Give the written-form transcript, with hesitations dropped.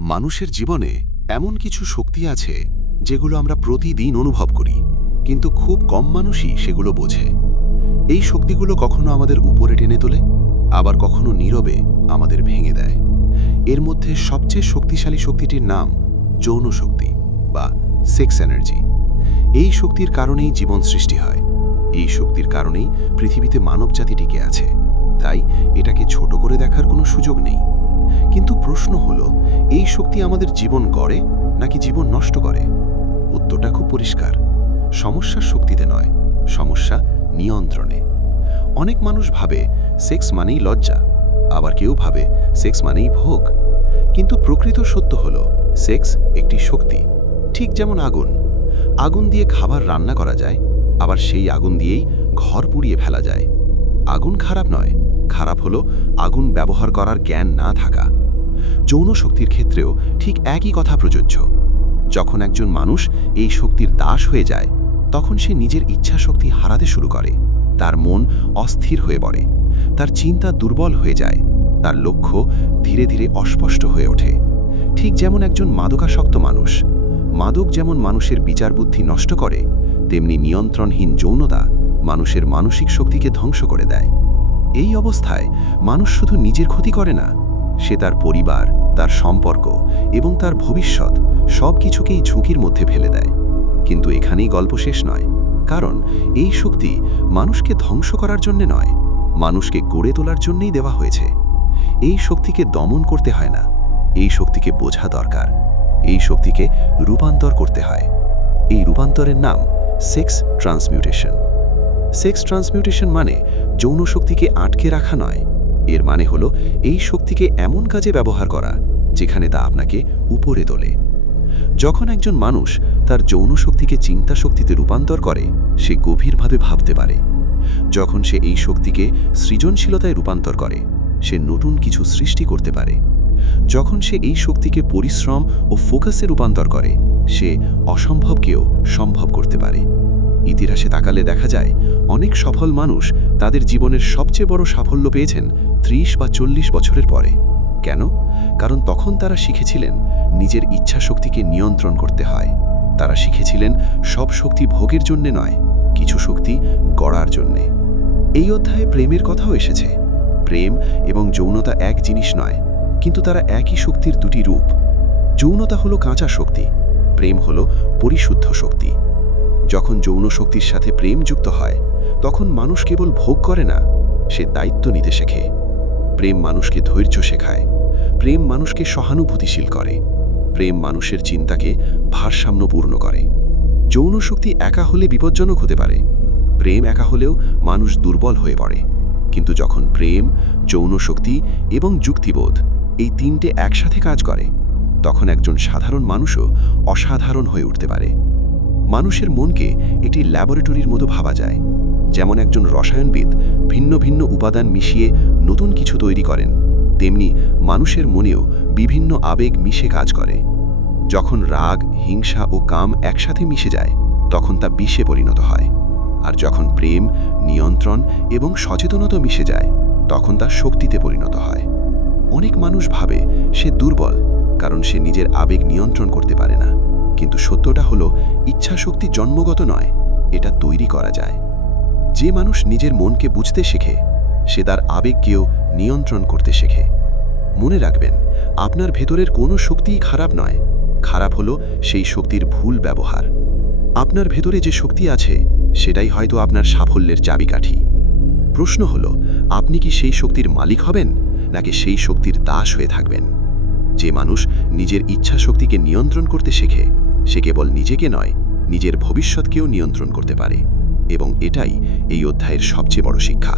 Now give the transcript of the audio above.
মানুষের জীবনে এমন কিছু শক্তি আছে যেগুলো আমরা প্রতিদিন অনুভব করি, কিন্তু খুব কম মানুষই সেগুলো বোঝে। এই শক্তিগুলো কখনো আমাদের উপরে টেনে তোলে, আবার কখনো নীরবে আমাদের ভেঙে দেয়। এর মধ্যে সবচেয়ে শক্তিশালী শক্তিটির নাম যৌন শক্তি বা সেক্স এনার্জি। এই শক্তির কারণেই জীবন সৃষ্টি হয়, এই শক্তির কারণেই পৃথিবীতে মানবজাতি টিকে আছে। তাই এটাকে ছোট করে দেখার কোনো সুযোগ নেই। কিন্তু প্রশ্ন হলো, এই শক্তি আমাদের জীবন গড়ে নাকি জীবন নষ্ট করে? উত্তরটা খুব পরিষ্কার। সমস্যা শক্তিতে নয়, সমস্যা নিয়ন্ত্রণে। অনেক মানুষ ভাবে সেক্স মানেই লজ্জা, আবার কেউ ভাবে সেক্স মানেই ভোগ। কিন্তু প্রকৃত সত্য হলো, সেক্স একটি শক্তি। ঠিক যেমন আগুন, আগুন দিয়ে খাবার রান্না করা যায়, আবার সেই আগুন দিয়েই ঘর পুড়িয়ে ফেলা যায়। আগুন খারাপ নয়, খারাপ হলো আগুন ব্যবহার করার জ্ঞান না থাকা। যৌন শক্তির ক্ষেত্রেও ঠিক একই কথা প্রযোজ্য। যখন একজন মানুষ এই শক্তির দাস হয়ে যায়, তখন সে নিজের ইচ্ছা শক্তি হারাতে শুরু করে। তার মন অস্থির হয়ে পড়ে, তার চিন্তা দুর্বল হয়ে যায়, তার লক্ষ্য ধীরে ধীরে অস্পষ্ট হয়ে ওঠে। ঠিক যেমন একজন মাদকাসক্ত মানুষ, মাদক যেমন মানুষের বিচার বুদ্ধি নষ্ট করে, তেমনি নিয়ন্ত্রণহীন যৌনতা মানুষের মানসিক শক্তিকে ধ্বংস করে দেয়। এই অবস্থায় মানুষ শুধু নিজের ক্ষতি করে না, সে তার পরিবার, তার সম্পর্ক এবং তার ভবিষ্যৎ সব কিছুকেই ঝুঁকির মধ্যে ফেলে দেয়। কিন্তু এখানেই গল্প শেষ নয়, কারণ এই শক্তি মানুষকে ধ্বংস করার জন্য নয়, মানুষকে গড়ে তোলার জন্যই দেওয়া হয়েছে। এই শক্তিকে দমন করতে হয় না, এই শক্তিকে বোঝা দরকার। এই শক্তিকে রূপান্তর করতে হয়। এই রূপান্তরের নাম সেক্স ট্রান্সমিউটেশন। সেক্স ট্রান্সমিউটেশন মানে যৌন শক্তিকে আটকে রাখা নয়, এর মানে হলো এই শক্তিকে এমন কাজে ব্যবহার করা যেখানে তা আপনাকে উপরে তোলে। যখন একজন মানুষ তার যৌন শক্তিকে চিন্তা শক্তিতে রূপান্তর করে, সে গভীরভাবে ভাবতে পারে। যখন সে এই শক্তিকে সৃজনশীলতায় রূপান্তর করে, সে নতুন কিছু সৃষ্টি করতে পারে। যখন সে এই শক্তিকে পরিশ্রম ও ফোকাসে রূপান্তর করে, সে অসম্ভবকেও সম্ভব করতে পারে। ইতিহাসে তাকালে দেখা যায়, অনেক সফল মানুষ তাদের জীবনের সবচেয়ে বড় সাফল্য পেয়েছেন 30 বা 40 বছরের পরে। কেন? কারণ তখন তারা শিখেছিলেন নিজের ইচ্ছা শক্তিকে নিয়ন্ত্রণ করতে হয়। তারা শিখেছিলেন সব শক্তি ভোগের জন্য নয়, কিছু শক্তি গড়ার জন্যে। এই অধ্যায়ে প্রেমের কথাও এসেছে। প্রেম এবং যৌনতা এক জিনিস নয়, কিন্তু তারা একই শক্তির দুটি রূপ। যৌনতা হলো কাঁচা শক্তি, প্রেম হলো পরিশুদ্ধ শক্তি। যখন যৌন শক্তির সাথে প্রেম যুক্ত হয়, তখন মানুষ কেবল ভোগ করে না, সে দায়িত্ব নিতে শেখে। প্রেম মানুষকে ধৈর্য শেখায়, প্রেম মানুষকে সহানুভূতিশীল করে, প্রেম মানুষের চিন্তাকে ভারসাম্যপূর্ণ করে। যৌন শক্তি একা হলে বিপজ্জনক হতে পারে, প্রেম একা হলেও মানুষ দুর্বল হয়ে পড়ে। কিন্তু যখন প্রেম, যৌন শক্তি এবং যুক্তিবোধ এই তিনটে একসাথে কাজ করে, তখন একজন সাধারণ মানুষও অসাধারণ হয়ে উঠতে পারে। মানুষের মনকে এটি ল্যাবরেটরির মতো ভাবা যায়। যেমন একজন রসায়নবিদ ভিন্ন ভিন্ন উপাদান মিশিয়ে নতুন কিছু তৈরি করেন, তেমনি মানুষের মনেও বিভিন্ন আবেগ মিশে কাজ করে। যখন রাগ, হিংসা ও কাম একসাথে মিশে যায়, তখন তা বিষে পরিণত হয়। আর যখন প্রেম, নিয়ন্ত্রণ এবং সচেতনতা মিশে যায়, তখন তা শক্তিতে পরিণত হয়। অনেক মানুষ ভাবে সে দুর্বল, কারণ সে নিজের আবেগ নিয়ন্ত্রণ করতে পারে না। কিন্তু সত্যটা হলো, ইচ্ছা শক্তি জন্মগত নয়, এটা তৈরি করা যায়। যে মানুষ নিজের মনকে বুঝতে শেখে, সে তার আবেগকেও নিয়ন্ত্রণ করতে শেখে। মনে রাখবেন, আপনার ভেতরের কোনো শক্তিই খারাপ নয়, খারাপ হলো সেই শক্তির ভুল ব্যবহার। আপনার ভেতরে যে শক্তি আছে, সেটাই হয়তো আপনার সাফল্যের চাবিকাঠি। প্রশ্ন হলো, আপনি কি সেই শক্তির মালিক হবেন, নাকি সেই শক্তির দাস হয়ে থাকবেন? যে মানুষ নিজের ইচ্ছা শক্তিকে নিয়ন্ত্রণ করতে শেখে, সে কেবল নিজেকে নয়, নিজের ভবিষ্যৎকেও নিয়ন্ত্রণ করতে পারে। এবং এটাই এই অধ্যায়ের সবচেয়ে বড় শিক্ষা।